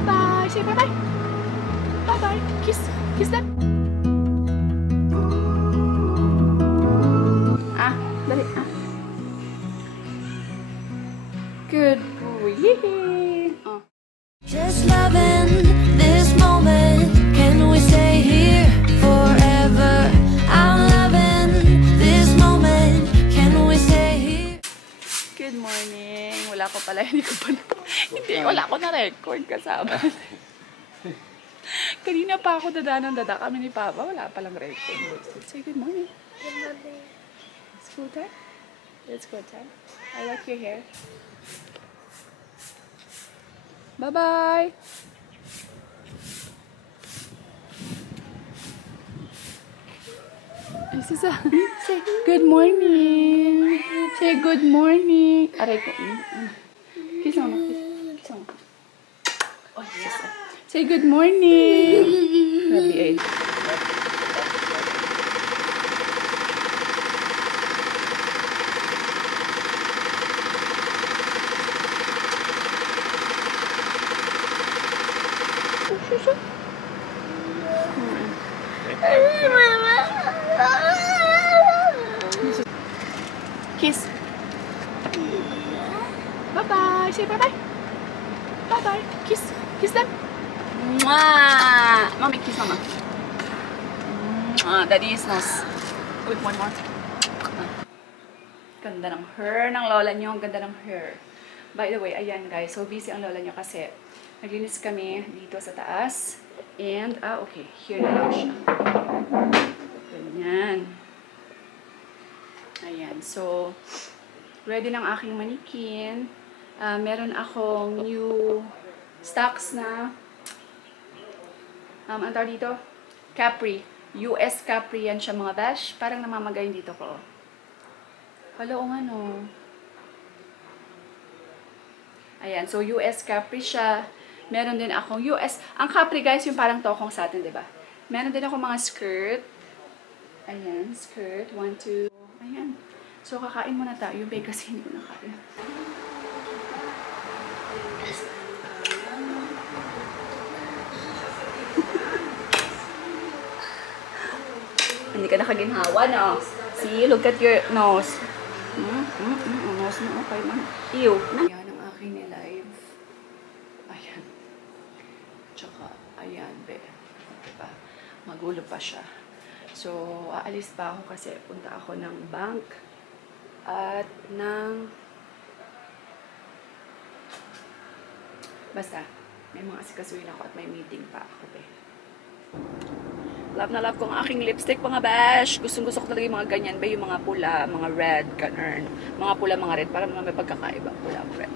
Bye-bye. Say bye-bye. Bye-bye. Kiss. Kiss them. Dali. Good boy. Oh. Just loving this moment. Can we stay here forever? I'm loving this moment. Can we stay here? Good morning. Wala ko pala. Wala ko na-record kasama. Kanina pa ako dada kami ni Papa. Wala palang record. Say good morning. Good morning. It's good time. It's good time. I like your hair. Bye-bye. Say good morning. Say good morning. Aray ko. Kiss mo. Kiss mo. Oh, yes. Say good morning. Grabe eh. Kiss. Bye-bye. Say bye-bye. Bye-bye. Kiss. Kiss them. Mwah! Mommy, kiss mama. Mwah! Daddy is nose. Wait, one more. Ganda ng hair ng lola niyo. Ganda ng hair. By the way, ayan guys. So busy ang lola niyo kasi naglinis kami dito sa taas. And, okay. Here na lang siya. Ganyan. Ayan. So, ready ng aking manikin. Meron akong new stocks na ang tawag dito? Capri. US Capri yan siya mga besh. Parang namamagay dito ko. Hello, nga no. Ayan. So, US Capri siya. Meron din akong US. Ang Capri guys, yung parang tokong sa atin, diba? Meron din ako mga skirt. Ayan, skirt. 1, 2. Ayan. So, kakain muna tayo. Yung bake kasi hindi ko nakain. Hindi ka nakaginhawa, no? See, look at your nose. Nose na okay man. Ew. Ayan ang aking nilive. Ayan. Tsaka, ayan, be. Diba? Magulo pa siya. So, aalis pa ako kasi punta ako ng bank at ng basta, may mga asikasuhin ako at may meeting pa ako, be. Love na love ko ang aking lipstick, mga bash. Gustong-gusto ko talaga yung mga ganyan, be. Yung mga pula, mga red, ganun. Mga pula, mga red. Para mga may pagkakaiba. Pula, red.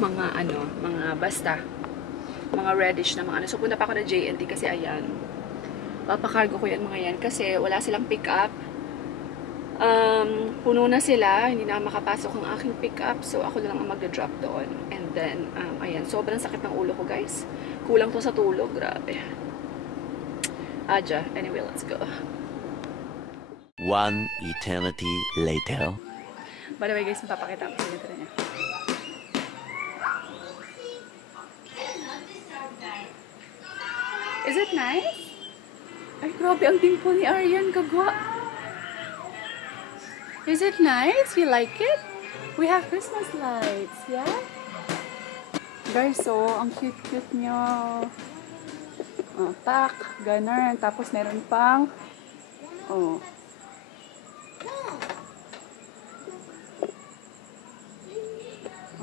Mga ano, mga basta. Mga reddish na mga ano. So, punta pa ako na JNT kasi ayan. Papakargo ko yan mga yan kasi wala silang pick up. Puno na sila, hindi na makapasok ang aking pick up, so ako na lang ang magda-drop doon. And then, ayan, sobrang sakit ng ulo ko guys. Kulang to sa tulog, grabe. Aja, anyway, let's go. One eternity later. By the way guys, mapapakita ko sa inyo niya. Is it nice? Ay, grabe ang dimple ni Aryan, kagwa. Is it nice? You like it? We have Christmas lights, yeah? Guys, so, ang cute-cute nyo. Tak, ganun. Tapos, meron pang, oh.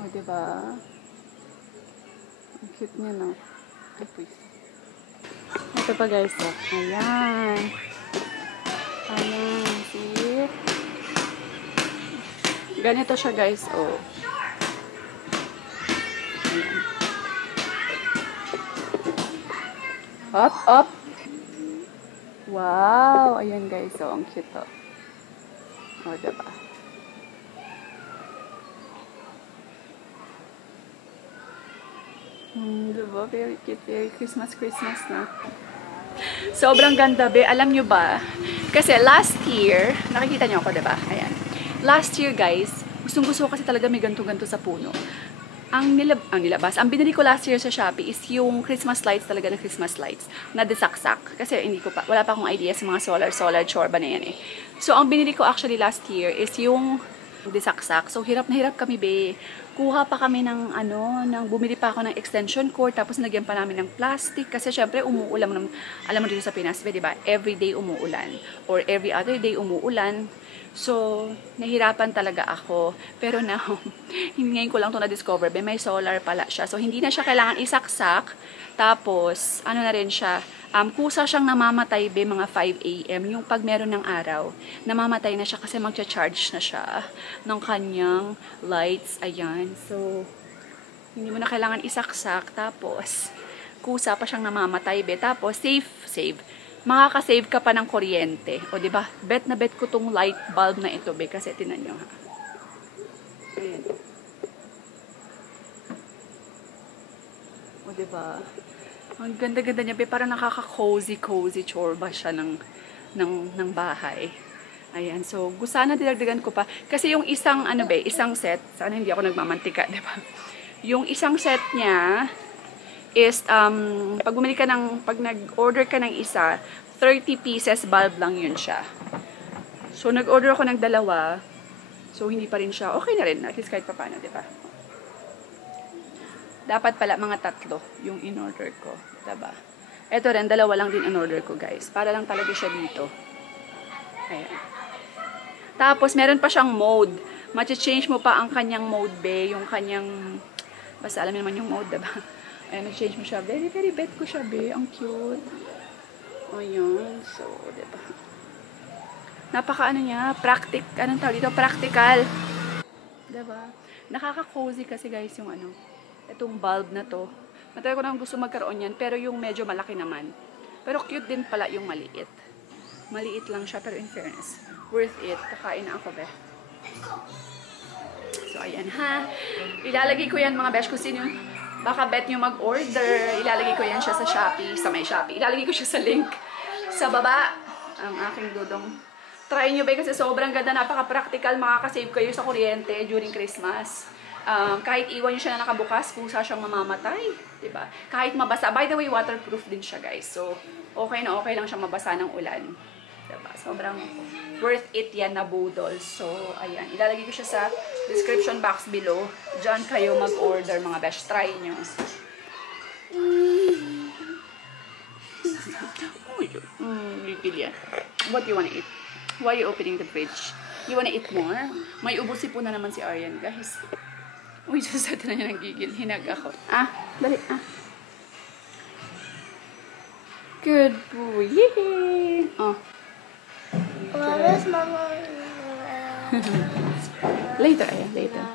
Oh, diba? Ang cute nyo, no? Ay, please. Ito pa guys, oh. Ayan. Ayan, see? Ganito siya guys, oh. Ayan. Up, up. Wow! Ayan guys, oh. Ang cute, oh. Oh, diba? Diba? Very cute. Very Christmas na. Sobrang ganda, be. Alam nyo ba? Kasi last year, nakikita nyo ako, diba? Ayan. Last year, guys, gustong-gusto ko kasi talaga may ganto-ganto sa puno. ang binili ko last year sa Shopee is yung Christmas lights talaga ng Christmas lights na desaksak. Kasi wala pa akong idea sa mga solar chorba na yan eh. So, ang binili ko actually last year is yung desaksak. So, hirap na hirap kami, be. Kuha pa kami bumili pa ako ng extension cord, tapos nagyan pa namin ng plastic. Kasi syempre, umuulan. Alam mo dito sa Pinas, di ba? Every day umuulan. Or every other day umuulan. So, nahirapan talaga ako. Pero now, ngayon ko lang ito na-discover, may solar pala siya. So, hindi na siya kailangan isaksak. Tapos, na rin siya, kusa siyang namamatay mga 5 AM. Yung pag meron ng araw, namamatay na siya kasi magcha-charge na siya ng kanyang lights. Ayan. So, hindi mo na kailangan isaksak. Tapos, kusa pa siyang namamatay, Tapos, save. Makaka-save ka pa ng kuryente. O, diba? Bet na bet ko tong light bulb na ito, kasi tinan nyo, ha. Ayan. O, diba? Ang ganda-ganda niya, parang nakaka-cozy chorba siya ng bahay. Ayan. So, sana dinagdagan ko pa. Kasi yung isang set, sana hindi ako nagmamantika, diba? Yung isang set niya, is, pag nag-order ka ng isa, 30 pieces bulb lang yun siya. So, nag-order ako ng 2. So, hindi pa rin siya. Okay na rin. At least kahit pa paano, diba? Dapat pala mga 3 yung in-order ko. Diba? Ito rin, 2 lang din in-order ko, guys. Para lang talaga siya dito. Ayan. Tapos, meron pa siyang mode. Machi-change mo pa ang kanyang mode, be. Yung kanyang, basta alam naman yung mode, diba? Ayan, nag-change mo siya. Very, very bet ko siya, be. Ang cute. Ayan. So, diba? Niya, anong tawag dito? Practical. Diba? Nakaka-cozy kasi, guys, yung itong bulb na to. Matagal ko na gusto magkaroon yan, pero yung medyo malaki naman. Pero cute din pala yung maliit. Maliit lang siya, pero in fairness, worth it. Kakain na ako, be. So, ayan, ha. Ilalagay ko yan, mga besh, kung sino baka bet nyo mag-order. Ilalagay ko yan siya sa Shopee, sa may Shopee. Ilalagay ko siya sa link sa baba. Ang aking dudong. Try nyo ba kasi sobrang ganda, napaka-practical. Makakasave kayo sa kuryente during Christmas. Kahit iwan nyo siya na nakabukas, kusa siyang mamamatay. Diba? Kahit mabasa. By the way, waterproof din siya, guys. So, okay na okay lang siyang mabasa ng ulan. Diba? Sobrang worth it yan na budol. So, ayan. Ilalagay ko siya sa description box below. Diyan kayo mag-order, mga besh. Try nyo. What you wanna eat? Why are you opening the fridge? You wanna eat more? May ubusi po na naman si Aryan, guys. Uy, susati na niya nagigil. Hinag ako. Dali, Good boy. Yay! Where's Mama? Later, ayan, later.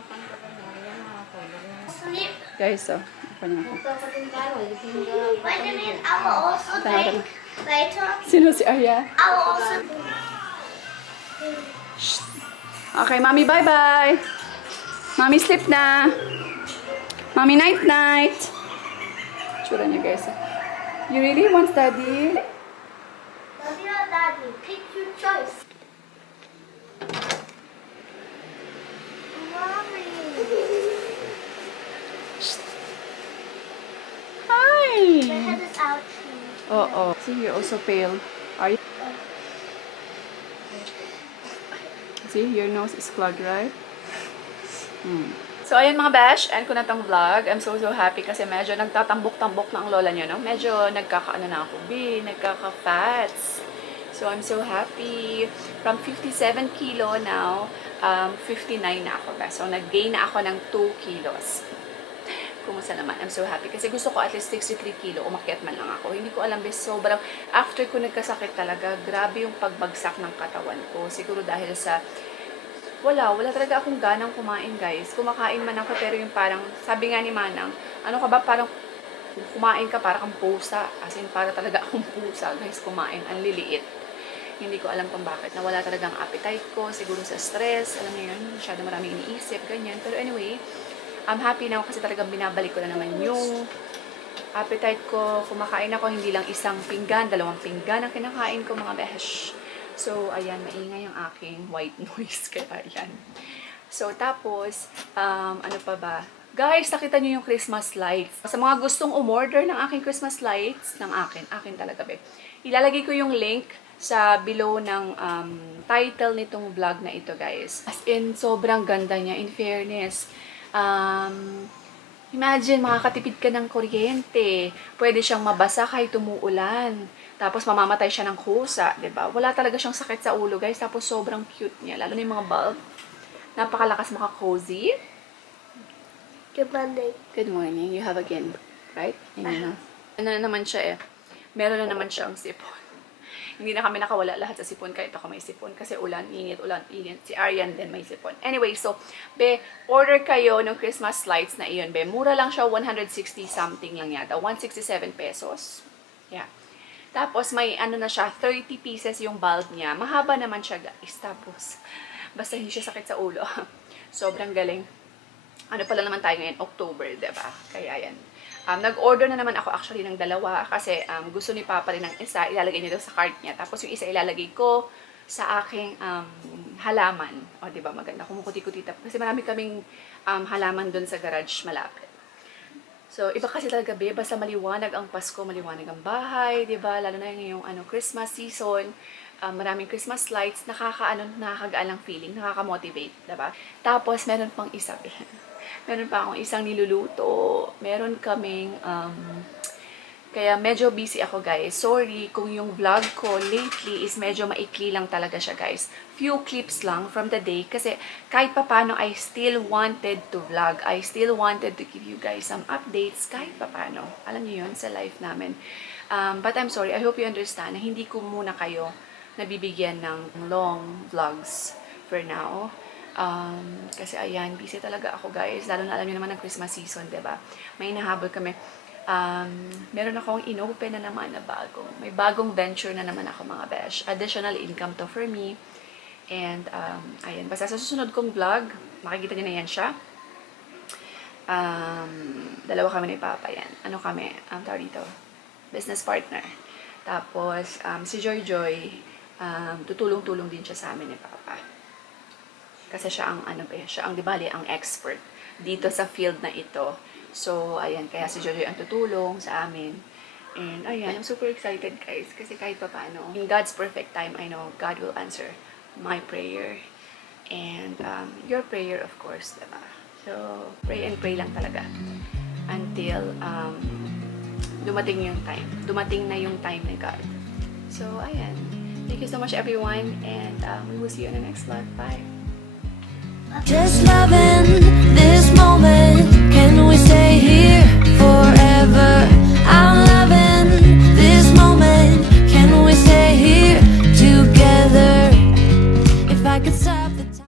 Sleep. Guys, so, ako niya ako. Wait a minute, I will also take later. Sino si Arya? I will also. Okay, Mommy, bye-bye. Mommy, sleep na. Mommy, night-night. Tsura niya, guys. You really want Daddy? Love you, Daddy. Pick your choice. Mommy. Hi. My head is out. Oh. See, you're also pale. Are you? See, your nose is clogged, right? So, ayan mga bash, end ko na tong vlog. I'm so happy kasi medyo nagtatambok-tambok na ang lola niyo, no? Medyo nagkakaano na ako, nagkaka-fats. So, I'm so happy. From 57 kilo now, 59 na ako, bash. So, nag-gain na ako ng 2 kilos. Kumusta naman? I'm so happy. Kasi gusto ko at least 63 kilo, umakyat man lang ako. Hindi ko alam, sobrang, after ko nagkasakit talaga, grabe yung pagbagsak ng katawan ko. Siguro dahil sa, wala talaga akong ganang kumain, guys. Kumakain man ako, pero yung parang, sabi nga ni Manang, ano ka ba, parang, kumain ka, para kang pusa. As in, para talaga akong pusa, guys, kumain. Ang liliit. Hindi ko alam kung bakit. Nawala talagang appetite ko. Siguro sa stress. Alam niyo yun, masyado maraming iniisip, ganyan. Pero anyway, I'm happy now kasi talagang binabalik ko na naman yung appetite ko. Kumakain ako, hindi lang 1 pinggan, 2 pinggan ang kinakain ko, mga besh. So, ayan, maingay ang aking white noise. Kaya, ayan. So, tapos, ano pa ba? Guys, nakita nyo yung Christmas lights. Sa mga gustong umorder ng aking Christmas lights, akin talaga, be. Ilalagay ko yung link sa below ng title nitong vlog na ito, guys. As in, sobrang ganda niya, in fairness. Imagine, makakatipid ka ng kuryente. Pwede siyang mabasa kahit tumuulan. Tapos, mamamatay siya ng kusa, diba? Wala talaga siyang sakit sa ulo, guys. Tapos, sobrang cute niya. Lalo na yung mga bulb. Napakalakas maka-cozy. Good morning. Good morning. You have again, right? Ano na naman siya eh. Meron na naman siyang sipon. Hindi na kami nakawala lahat sa sipon kahit ako may sipon. Kasi ulan, init. Si Arian din may sipon. Anyway, so, be, order kayo ng Christmas lights na iyon, be. Mura lang siya, 160 something lang yata. 167 pesos. Yeah. Tapos, may ano na siya, 30 pieces yung bulb niya. Mahaba naman siya, guys. Tapos, basta hindi siya sakit sa ulo. Sobrang galing. Ano pala naman tayo ngayon? October, diba? Kaya yan. Nag-order na naman ako actually ng dalawa kasi gusto ni Papa rin ng isa. Ilalagay niya daw sa cart niya. Tapos yung isa ilalagay ko sa aking halaman. O, diba? Maganda. Kumukuti-kuti. Kasi marami kaming halaman dun sa garage malapit. So, iba kasi talaga, be. Basta maliwanag ang Pasko, maliwanag ang bahay, diba? Lalo na yung Christmas season. Maraming Christmas lights. Nakakagaan lang feeling. Nakaka-motivate, diba? Tapos, meron pang isa, be. Meron pa akong isang niluluto. Meron kaming, kaya medyo busy ako, guys. Sorry kung yung vlog ko lately is medyo maikli lang talaga siya, guys. Few clips lang from the day. Kasi kahit papano, I still wanted to vlog. I still wanted to give you guys some updates kahit papano. Alam niyo yun, sa life namin. But I'm sorry, I hope you understand na hindi ko muna kayo nabibigyan ng long vlogs for now. Kasi ayan, busy talaga ako, guys. Lalo na alam niyo naman ng Christmas season, diba? May inahabol kami. Meron akong inopen na naman na bagong. May bagong venture na naman ako, mga besh. Additional income to for me. And, ayan. Basta sa susunod kong vlog, makikita niyo na yan siya. Dalawa kami ni Papa yan. Ano kami? Tawag dito. Business partner. Tapos, si Joy Joy, tutulong-tulong din siya sa amin ni Papa. Kasi siya ang, siya ang, di bali, ang expert dito sa field na ito. So, ayan, kaya si Jojo ang tutulong sa amin. And, ayan, I'm super excited, guys. Kasi kahit pa paano, in God's perfect time, I know God will answer my prayer. And, your prayer, of course, diba? So, pray and pray lang talaga. Until, dumating yung time. Dumating na yung time ni God. So, ayan. Thank you so much, everyone. And, we will see you in the next vlog. Bye! Just loving this moment. Can we stay here for